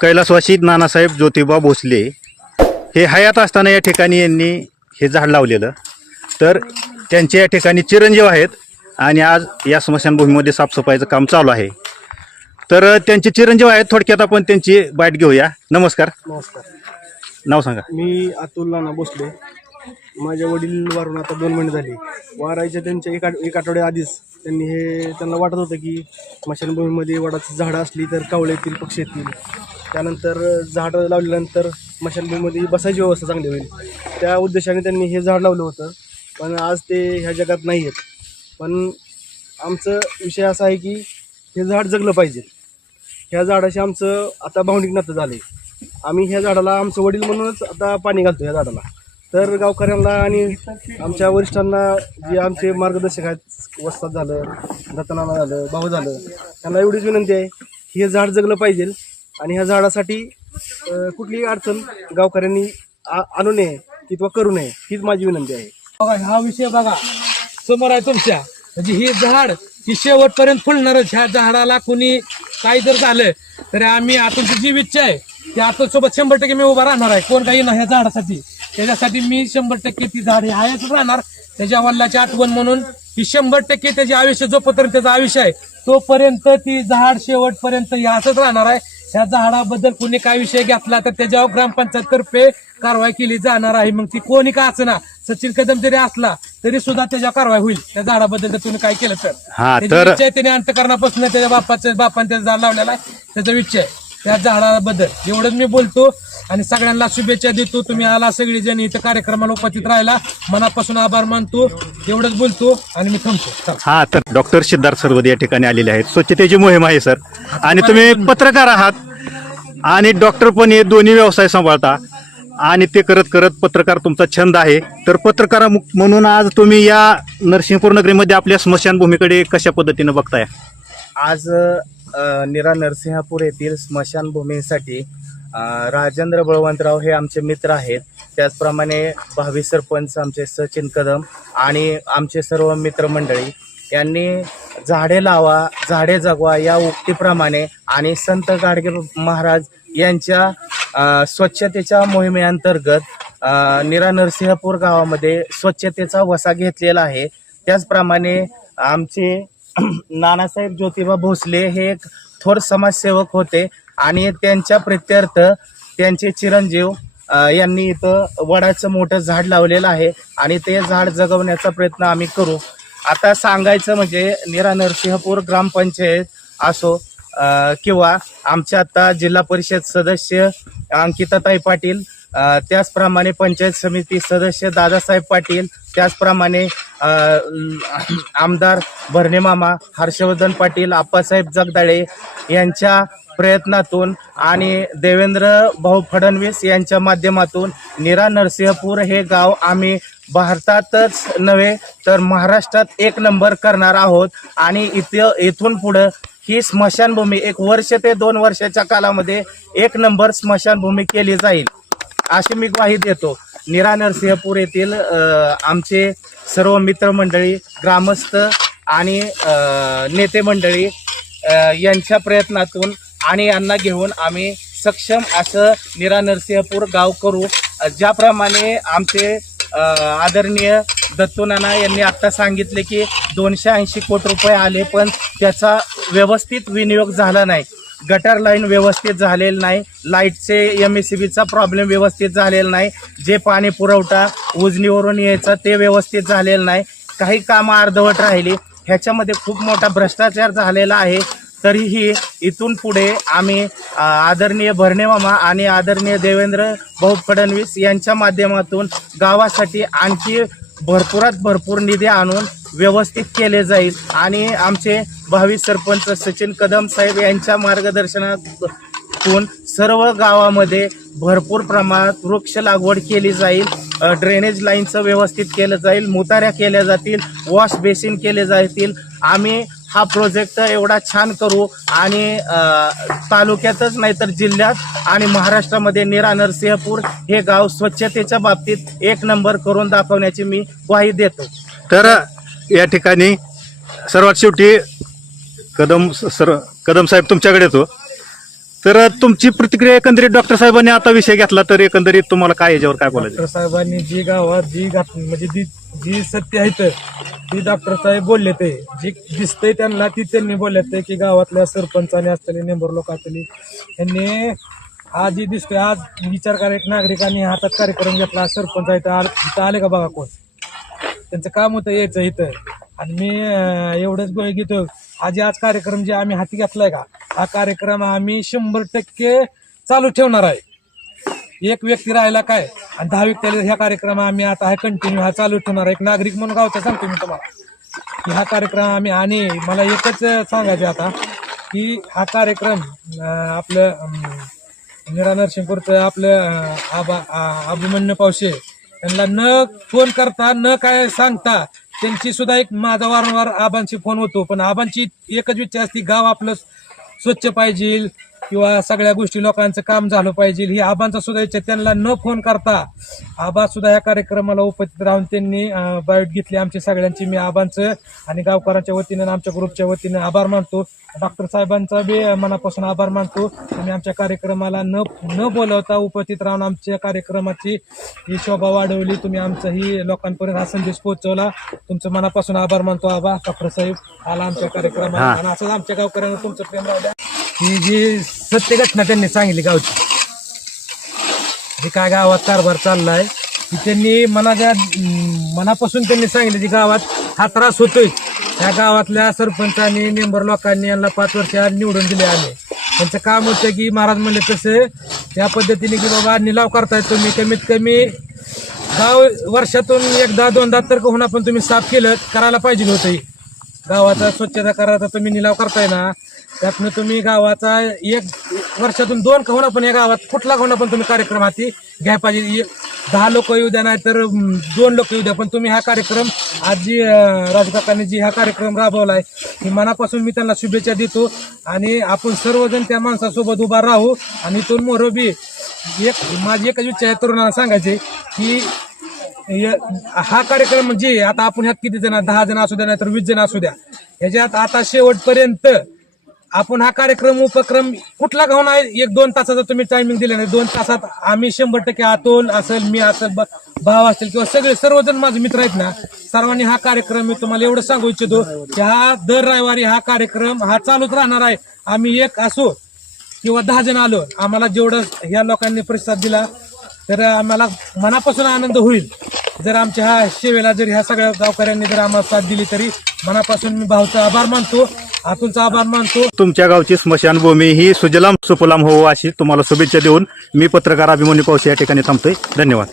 कैलासवासी नानासाहेब ज्योतिबा भोसले हे हयात असताना या ठिकाणी यांनी हे झाड लावलेलं. तर त्यांचे या ठिकाणी चिरंजीव आहेत आणि आज या स्मशानभूमीमध्ये साफसफाईचं काम चालू आहे. तर त्यांचे चिरंजीव आहेत, थोडक्यात आपण त्यांची बाईट घेऊया. नमस्कार. नमस्कार. नाव सांगा. मी अतुल नाना भोसले. माझ्या वडील वारून आता 2 महिने झाले. वारायच्या त्यांच्या एक आठवड्या आधीच त्यांना वाटत होतं की स्मशानभूमीमध्ये वडाची झाडं असली तर कावळे येतील, पक्षी येतील. त्यानंतर झाडं लावल्यानंतर स्मशानभूमीमध्ये बसायची व्यवस्था चांगली होईल, त्या उद्देशाने त्यांनी हे झाड लावलं होतं. पण आज ते ह्या जगात नाही आहेत. पण आमचं विषय असा आहे की हे झाड जगलं पाहिजे. ह्या झाडाशी आमचं आता भावनिक नातं झालं आहे. आम्ही ह्या झाडाला आमचं वडील म्हणूनच आता पाणी घालतो ह्या झाडाला. तर गावकऱ्यांना आणि आमच्या वरिष्ठांना जे आमचे मार्गदर्शक आहेत, वस्ताद झालं, दत्तनाना झालं, भाऊ झालं, त्यांना एवढीच विनंती आहे की हे झाड जगलं पाहिजे आणि ह्या झाडासाठी कुठलीही अडचण गावकऱ्यांनी आणू नये किंवा करू नये, हीच माझी विनंती आहे. बघा हा विषय बघा समोर आहे तुमच्या, म्हणजे हे झाड ही शेवटपर्यंत फुलणारच. ह्या झाडाला कुणी काही जर झालं तर आम्ही आतूनची जी इच्छा आहे की आतून सोबत 100% मी उभा राहणार आहे. कोण काही ना ह्या झाडासाठी, त्याच्यासाठी मी 100% ती झाड ही आहेच राहणार. त्याच्या वडिलाची आठवण म्हणून ही 100% त्याचे आयुष्य जोपर्यंत त्याचं आयुष्य आहे तोपर्यंत ती झाड शेवटपर्यंत हे असंच राहणार आहे. ह्या झाडाबद्दल कुणी काय विषय घेतला तर त्याच्यावर ग्रामपंचायत तर्फे कारवाई केली जाणार आहे. मग ती कोणी का असं ना, सचिन कदम जरी असला तरी सुद्धा त्याच्यावर कारवाई होईल त्या झाडाबद्दल जर तुम्ही काय केलं तर. त्याची इच्छा आहे, त्याने अंतकरणापासून त्याच्या बापाने त्याचं झाड लावलेला आहे, त्याचा इच्छा आहे त्या झाडाबद्दल. एवढंच मी बोलतो आणि सगळ्यांना शुभेच्छा देतो. तुम्ही आला सगळीजण इथं कार्यक्रमाला उपस्थित राहिला, मनापासून आभार मानतो. एवढंच बोलतो आणि मी थांबतो. हा, तर डॉक्टर सिद्धार्थ सरवदे या ठिकाणी आलेले आहेत. स्वच्छतेची मोहीम आहे सर, आणि तुम्ही पत्रकार आहात आणि डॉक्टर पण हे दोन्ही व्यवसाय सांभाळता आणि ते करत करत पत्रकार तुमचा छंद आहे. तर पत्रकार म्हणून आज तुम्ही या नरसिंहपूर नगरीमध्ये आपल्या स्मशानभूमीकडे कशा पद्धतीने बघताय? आज नीरा नरसिंहपूर येथील स्मशानभूमीसाठी राजेंद्र बळवंतराव हे आमचे मित्र आहेत. त्याचप्रमाणे भावी सरपंच आमचे सचिन कदम आणि आमचे सर्व मित्रमंडळी यांनी झाडे लावा झाडे जगवा या उक्तीप्रमाणे आणि संत गाडगे महाराज यांच्या स्वच्छतेच्या मोहिमेअंतर्गत नीरा नरसिंहपूर गावामध्ये स्वच्छतेचा वसा घेतलेला आहे. त्याचप्रमाणे आमचे नानासाहेब ज्योतिबा भोसले हे एक थोर समाजसेवक होते आणि त्यांच्या प्रित्यर्थ त्यांचे चिरंजीव यांनी इथं वडाचं मोठं झाड लावलेलं आहे आणि ते झाड जगवण्याचा प्रयत्न आम्ही करू. आता सांगायचं म्हणजे नीरा नरसिंहपूर ग्रामपंचायत असो किंवा आमच्या आता जिल्हा परिषद सदस्य अंकिताताई पाटील, त्याचप्रमाणे पंचायत समिती सदस्य दादासाहेब पाटील, त्याचप्रमाणे आमदार भरणेमामा, हर्षवर्धन पाटील, आप्पासाहेब जगदाळे यांच्या प्रयत्नातून आणि देवेंद्र भाऊ फडणवीस यांच्या माध्यमातून नीरा नरसिंहपूर हे गाव आम्ही भारतातच नव्हे तर महाराष्ट्रात 1 नंबर करणार आहोत. आणि इथून पुढं ही स्मशानभूमी 1 वर्ष ते 2 वर्षाच्या कालामध्ये 1 नंबर स्मशानभूमी केली जाईल अशी मी ग्वाही देतो. नीरा नरसिंहपूर येथील आमचे सर्व मित्रमंडळी, ग्रामस्थ आणि नेते मंडळी यांच्या प्रयत्नातून आणि यांना घेऊन आम्ही सक्षम असं नीरा नरसिंहपूर गाव करू. ज्याप्रमाणे आमचे आदरणीय दत्तू नाना यांनी आता सांगितले की 280 कोटी रुपये आले, पण त्याचा व्यवस्थित विनियोग झाला नाही. गटर लाईन व्यवस्थित झालेलं नाही, लाईटचे MSCBचा प्रॉब्लेम व्यवस्थित झालेला नाही, जे पाणी पुरवठा उजनीवरून यायचा ते व्यवस्थित झालेलं नाही, काही कामं अर्धवट राहिली. ह्याच्यामध्ये खूप मोठा भ्रष्टाचार झालेला आहे. तरीही इथून पुढे आम्ही आदरणीय भरणेमामा आणि आदरणीय देवेंद्र भाऊ फडणवीस यांच्या माध्यमातून गावासाठी आणखी भरपुरात भरपूर निधी आणून व्यवस्थित केले जाईल आणि आमचे भावी सरपंच सचिन कदम साहेब यांच्या मार्गदर्शनातून सर्व गावामध्ये भरपूर प्रमाणात वृक्ष लागवड केली जाईल. ड्रेनेज लाईनचं व्यवस्थित केलं जाईल, मुताऱ्या केल्या जातील, वॉश बेसिन केले जातील. आम्ही हा प्रोजेक्ट एवढा छान करू आणि तालुक्यातच नाही तर जिल्ह्यात आणि महाराष्ट्रामध्ये नीरा नरसिंहपूर हे गाव स्वच्छतेच्या बाबतीत 1 नंबर करून दाखवण्याची मी ग्वाही देतो. तर या ठिकाणी सर्वात शेवटी कदम साहेब तुमच्याकडे येतो. तर तुमची प्रतिक्रिया एकंदरीत डॉक्टर साहेबांनी आता विषय घेतला तर एकंदरीत तुम्हाला काय याच्यावर काय बोलायचं? डॉक्टर साहेबांनी जी गावात म्हणजे जी सत्य आहे ती डॉक्टर साहेब बोलले ते जी दिसतंय त्यांना ती त्यांनी बोलले ते की गावातल्या सरपंचाने असलेले मेंबर लोक असलेली यांनी आज जी दिसतोय आज विचार करायला नागरिकांनी हातात कार्यक्रम घेतला. सरपंच इथं आले का बघा कोण, त्यांचं काम होतं यायचं इथं. आणि मी एवढंच गोष्ट घेतो आज कार्यक्रम जे आम्ही हाती घेतलाय का हा कार्यक्रम आम्ही 100% चालू ठेवणार आहे. एक व्यक्ती राहिला काय आणि 10 व्यक्तीला ह्या कार्यक्रम आम्ही आता कंटिन्यू हा चालू ठेवणार आहे. एक नागरिक म्हणून गावचा सांगतो मी तुम्हाला की हा कार्यक्रम आम्ही आणि मला एकच सांगायचं आता की हा कार्यक्रम आपलं निरा नरसिंहपूरचं आपलं अभिमन्यू पावशे त्यांना न फोन करता न काय सांगता त्यांची सुद्धा एक माझा वारंवार आबांची फोन होतो. पण आबांची एकच इच्छा असते गाव आपलं स्वच्छ पाहिजे किंवा सगळ्या गोष्टी लोकांचं काम झालं पाहिजे ही आबांचा सुद्धा इच्छा. त्यांना न फोन करता आबा सुद्धा या कार्यक्रमाला उपस्थित राहून त्यांनी बाईट घेतली आमची सगळ्यांची. मी आबांचं आणि गावकऱ्यांच्या वतीनं आणि आमच्या ग्रुपच्या वतीनं आभार मानतो. डॉक्टर साहेबांचा बी मनापासून आभार मानतो. आणि आमच्या कार्यक्रमाला न बोलवता उपस्थित राहून आमच्या कार्यक्रमाची ही शोभा वाढवली. तुम्ही आमचा ही लोकांपर्यंत हा संदेश पोहोचवला. तुमचं मनापासून आभार मानतो आबा. डॉक्टर साहेब आला आमच्या कार्यक्रमाला आणि असंच आमच्या गावकऱ्यांना तुमचं प्रेम राहू द्या. ही जी सत्य घटना त्यांनी सांगितली गावची जी काय गावात कारभार चाललाय ती त्यांनी मनापासून त्यांनी सांगितलं. जी गावात हा त्रास होतोय त्या गावातल्या सरपंचांनी मेंबर लोकांनी यांना 5 वर्ष निवडून दिले आले. त्यांचं काम होतं की महाराज म्हणले तसं त्या पद्धतीने की बाबा निलाव करताय तुम्ही कमीत कमी गाव वर्षातून एकदा 2दा तर होणार पण तुम्ही साफ करायला पाहिजे होतं. गावाचा स्वच्छता करायचा तुम्ही निलाव करताय ना त्यातनं तुम्ही गावाचा एक वर्षातून 2 का होणार पण या गावात कुठला होणार पण तुम्ही कार्यक्रम हाती घ्यायला पाहिजे. 10 लोक येऊ द्या नाही तर 2 लोक येऊ द्या पण तुम्ही हा कार्यक्रम आज जी राजकाकांनी जी हा कार्यक्रम राबवलाय ही मनापासून मी त्यांना शुभेच्छा देतो. आणि आपण सर्वजण त्या माणसासोबत उभा राहू. आणि इथून मोरबी माझी एकच इच्छा आहे तरुणांना सांगायचे की हा कार्यक्रम जे आता आपण ह्यात किती जण 10 जण असू द्या नाही तर 20 जण असू द्या ह्याच्यात आता शेवटपर्यंत आपण हा उपक्रम कुठला घेऊन आहे 1-2 तासाचा तुम्ही टायमिंग दिला नाही 2 तासात आम्ही 100% अतोल असेल मी असेल भाव असतील किंवा सर्वजण माझे मित्र आहेत ना सर्वांनी हा कार्यक्रम मी तुम्हाला एवढं सांगू इच्छितो की हा दर रविवारी हा कार्यक्रम हा चालूच राहणार आहे. आम्ही 1 असो किंवा 10 जण आलो आम्हाला जेवढं ह्या लोकांनी प्रतिसाद दिला तर आम्हाला मनापासून आनंद होईल. जर आमच्या ह्या सेवेला जर ह्या सगळ्या गावकऱ्यांनी जर आम्हाला साथ दिली तरी मनापासून मी भाऊचा आभार मानतो. आतूनचा आभार मानतो. तुमच्या गावची स्मशानभूमी ही सुजलाम सुफलाम हो अशी तुम्हाला शुभेच्छा देऊन मी पत्रकार अभिमन्यू पावसे या ठिकाणी थांबतोय. धन्यवाद.